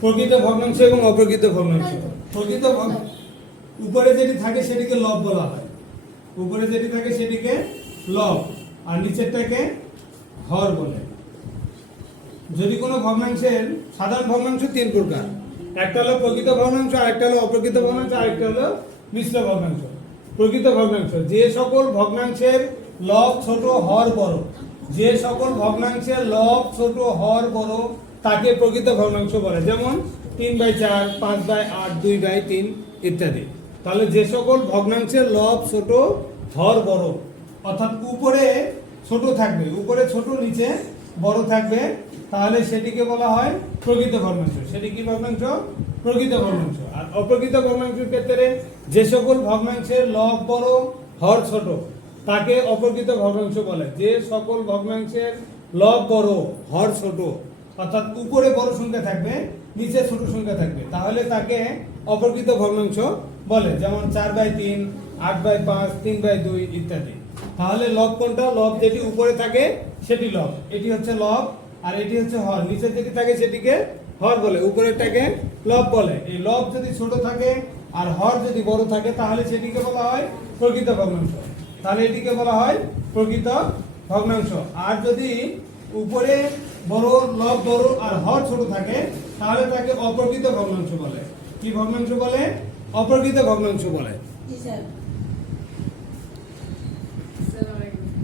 প্রকৃত ভগ্নাংশ এবং অপ্রকৃত ভগ্নাংশ। প্রকৃত উপরে যেটি থাকে সেটিকে লব বলা হয়। উপরে যেটি থাকে সেটিকে লব আর নিচেরটাকে হর বলে। যদি কোনো ভগ্নাংশের সাধারণ ভগ্নাংশ তিন প্রকার। একটা হলো প্রকৃত ভগ্নাংশ আরেকটা হলো অপ্রকৃত ভগ্নাংশ আরেকটা হলো মিশ্র ভগ্নাংশ। প্রকৃত ভগ্নাংশ যে সকল ভগ্নাংশের লব ছোট হর বড়। যে সকল ভগ্নাংশের লব ছোট হর বড়, তাকে প্রকৃত ভগ্নাংশ বলে। যেমন তিন বাই চার, পাঁচ বাই আট, দুই বাই তিন ইত্যাদি। তাহলে যে সকল ভগ্নাংশের লব ছোট হর বড়, অর্থাৎ উপরে ছোট থাকবে, উপরে ছোট, নিচে বড় থাকবে, তাহলে সেটিকে বলা হয় প্রকৃত ভগ্নাংশ। সেটি কি ভগ্নাংশ? প্রকৃত ভগ্নাংশ। আর অপ্রকৃত ভগ্নাংশের ক্ষেত্রে যে সকল ভগ্নাংশের লব বড়, হর ছোট তাকে অপরকৃত ভগ্নাংশ বলে। যে সকল ভগ্নাংশের লব বড়, হর ছোট, অর্থাৎ উপরে বড় সংখ্যা থাকবে, নিচে ছোট সংখ্যা থাকবে, তাহলে তাকে অপরকৃত ভগ্নাংশ বলে, যেমন চার বাই তিন, আট বাই পাঁচ, তিন বাই দুই ইত্যাদি। তাহলে লব কোনটা? লব যেটি উপরে থাকে, সেটি লব। এটি হচ্ছে লব, আর এটি হচ্ছে হর। নিচে যেটি থাকে, সেটিকে হর বলে, উপরেরটাকে লব বলে। এই লব যদি ছোট থাকে, আর হর যদি বড় থাকে, তাহলে সেটিকে বলা হয় প্রকৃত ভগ্নাংশ। তাহলে এটিকে বলা হয় প্রকৃত ভগ্নাংশ। আর যদি উপরে বড় লব, বড় আর হর ছোট থাকে, তাহলে তাকে অপ্রকৃত ভগ্নাংশ বলে। কি ভগ্নাংশ বলে? অপ্রকৃত ভগ্নাংশ বলে।